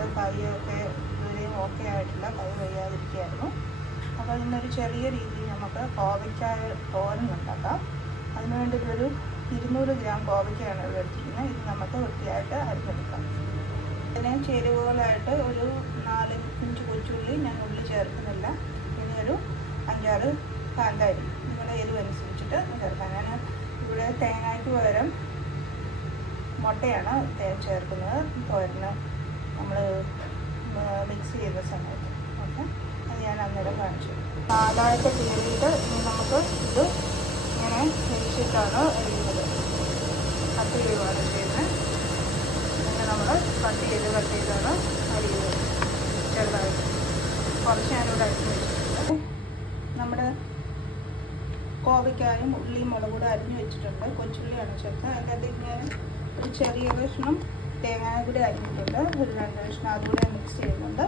വയ്യായിട്ട് കൈയൊക്കെ ഇതുവരെയും ഓക്കെ ആയിട്ടില്ല, കൈ വയ്യാതിരിക്കുകയായിരുന്നു. അപ്പോൾ ഇന്നൊരു ചെറിയ രീതിയിൽ നമുക്ക് കോവയ്ക്കായ തോരൻ ഉണ്ടാക്കാം. അതിനുവേണ്ടി ഒരു 200 ഗ്രാം കോവയ്ക്കാണ് എടുത്തിരിക്കുന്നത്. ഇത് നമുക്ക് വൃത്തിയായിട്ട് അരിഞ്ഞെടുക്കാം. അതിന് ചേരുവകളായിട്ട് ഒരു 4 ഇഞ്ച് കൊച്ചുള്ളി, ഞാൻ ഉള്ളി ചേർക്കുന്നില്ല. പിന്നെ ഒരു 5-6 കാന്താരി, നിങ്ങളുടെ എരിവ് അനുസരിച്ചിട്ട് ചേർക്കാം. ഞാൻ ഇവിടെ തേങ്ങയ്ക്ക് പകരം മുട്ടയാണ് ചേർക്കുന്നത് തോരന് നമ്മൾ മിക്സ് ചെയ്യുന്ന സമയത്ത്. ഓക്കെ, അത് ഞാൻ അന്നേരം കാണിച്ചു. 4 കീറിയിട്ട് ഇനി നമുക്ക് ഇത് ഇങ്ങനെ തിരിച്ചിട്ടാണ് എരിയുന്നത്. കട്ട് ചെയ്യുകയാണ് ചെയ്യുന്നത്. ഇങ്ങനെ നമ്മൾ കട്ട് ചെയ്താണ് അരിയുന്നത്. ചെറുതായിട്ട് കുറച്ച് ഞാനിവിടെ അരിഞ്ഞ് വെച്ചിട്ടുണ്ട്. നമ്മുടെ കോവയ്ക്കായും ഉള്ളിയും മുളക് കൂടെ അരിഞ്ഞ് വെച്ചിട്ടുണ്ട്. കൊച്ചുള്ളിയാണ് ചേർത്തത്. അതിൻ്റെ അകത്തേക്ക് ഞാൻ ഒരു ചെറിയ കഷ്ണം തേങ്ങ കൂടെ അരിഞ്ഞിട്ടുണ്ട്. ഒരു 2 കഷ്ണം അതുകൂടെ മിക്സ് ചെയ്യുന്നുണ്ട്.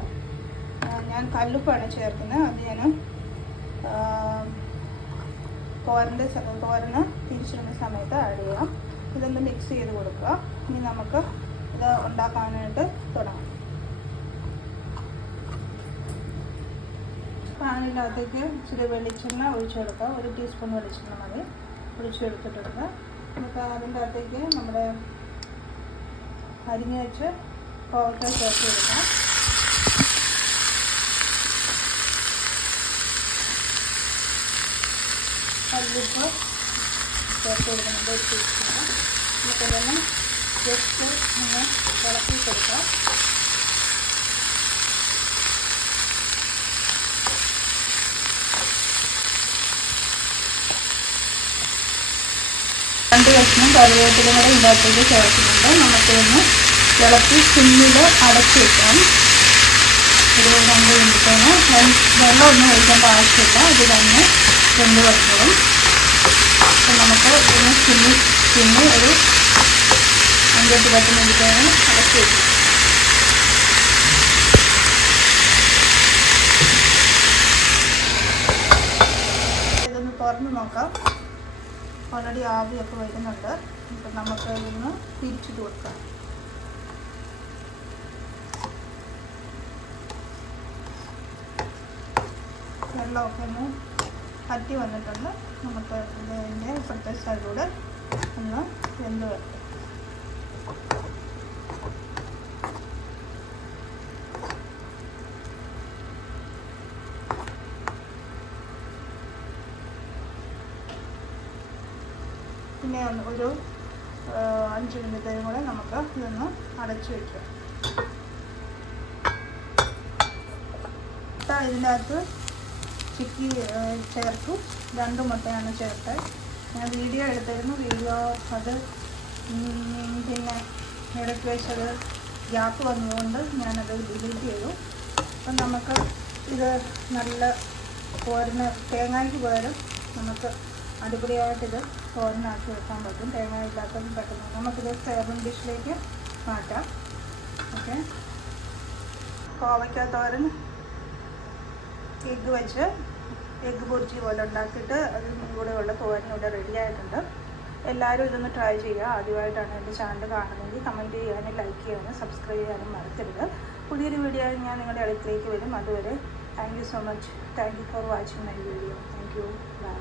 ഞാൻ കല്ലുപ്പാണ് ചേർക്കുന്നത്. അത് ഞാൻ തോരന് തിരിച്ചിടുന്ന സമയത്ത് ആഡ് ചെയ്യാം. ഇതൊന്ന് മിക്സ് ചെയ്ത് കൊടുക്കുക. ഇനി നമുക്ക് ഇത് ഉണ്ടാക്കാനായിട്ട് തുടങ്ങാം. പാനിനകത്തേക്ക് ഇച്ചിരി വെളിച്ചെണ്ണ ഒഴിച്ചെടുക്കുക. 1 ടീസ്പൂൺ വെളിച്ചെണ്ണ മതി ഒഴിച്ചെടുത്തിട്ടുണ്ട്. നമുക്ക് അതിൻ്റെ അകത്തേക്ക് നമ്മുടെ അരിഞ്ഞ് വെച്ച് കോവയ്ക്ക ചേർത്ത് കൊടുക്കാം. കല്ലുപ്പ് ചേർത്ത് കൊടുക്കുന്നുണ്ട് 1 ടീസ്പൂൺ. എന്നിട്ട് തന്നെ ജസ്റ്റ് ഒന്ന് ഇളക്കി കൊടുക്കാം. രണ്ട് കഷ്ണം കറിവേപ്പിലയും കൂടെ ഇതിനകത്തേക്ക് ചേർക്കുന്നുണ്ട്. നമുക്കൊന്ന് ഇളക്കി സിമ്മിൽ അടച്ചു വയ്ക്കാം. ഒരു 2 മിനിറ്റാണ്. വെള്ളമൊന്നും ഒഴിക്കേണ്ട ആവശ്യമില്ല. ഇത് തന്നെ വെന്ത് വയ്ക്കണം. അപ്പം നമുക്ക് ഇതിന് സിമ്മി ഒരു 5-10 മിനിറ്റാണ് അടച്ചു വയ്ക്കും. ഇതൊന്ന് തുറന്ന് നോക്കാം. ഓൾറെഡി ആവിയൊക്കെ വരുന്നുണ്ട്. ഇപ്പം നമുക്ക് ഇതൊന്ന് തിരിച്ചിട്ട് കൊടുക്കാം. വെള്ളമൊക്കെ ഒന്ന് കറ്റി വന്നിട്ടുണ്ട്. നമുക്ക് ഇതിൻ്റെ ഇപ്പോഴത്തെ സൈഡിലൂടെ ഒന്ന് വെന്ത് വെക്കാം. പിന്നെ ഒരു 5 മിനിറ്റേനും കൂടെ നമുക്ക് ഇതൊന്ന് അടച്ചു വയ്ക്കാം. ഇതിൻ്റെ അകത്ത് ചിക്കി ചേർത്തു. 2 മുട്ടയാണ് ചേർത്തത്. ഞാൻ വീഡിയോ എടുത്തിരുന്നു. അത് പിന്നെ ഇടയ്ക്ക് വെച്ചത് ഗ്യാപ്പ് വന്നതുകൊണ്ട് ഞാനത് ഡിലീറ്റ് ചെയ്തു. അപ്പം നമുക്ക് ഇത് നല്ല തോരന് തേങ്ങയ്ക്ക് പകരം നമുക്ക് അടിപൊളിയായിട്ടിത് തോരനാക്കി വെക്കാൻ പറ്റും. തേങ്ങ ഇല്ലാത്തതും പെട്ടെന്ന് നമുക്കിത് സെർവിങ് ഡിഷിലേക്ക് മാറ്റാം. ഓക്കെ, കോവയ്ക്ക തോരൻ എഗ്ഗ് വെച്ച് എഗ്ഗ് പൊരിച്ചി പോലെ ഉണ്ടാക്കിയിട്ട് അതിന് കൂടെയുള്ള തോരൻ ഇവിടെ റെഡി ആയിട്ടുണ്ട്. എല്ലാവരും ഇതൊന്ന് ട്രൈ ചെയ്യുക. ആദ്യമായിട്ടാണ് എൻ്റെ ചാനൽ കാണുന്നതെങ്കിൽ കമൻറ്റ് ചെയ്യാനും ലൈക്ക് ചെയ്യാനും സബ്സ്ക്രൈബ് ചെയ്യാനും മറക്കരുത്. പുതിയൊരു വീഡിയോ ആയി ഞാൻ നിങ്ങളുടെ അടുത്തേക്ക് വരും. അതുവരെ thank you so much. Thank you for watching my video. Thank you. By.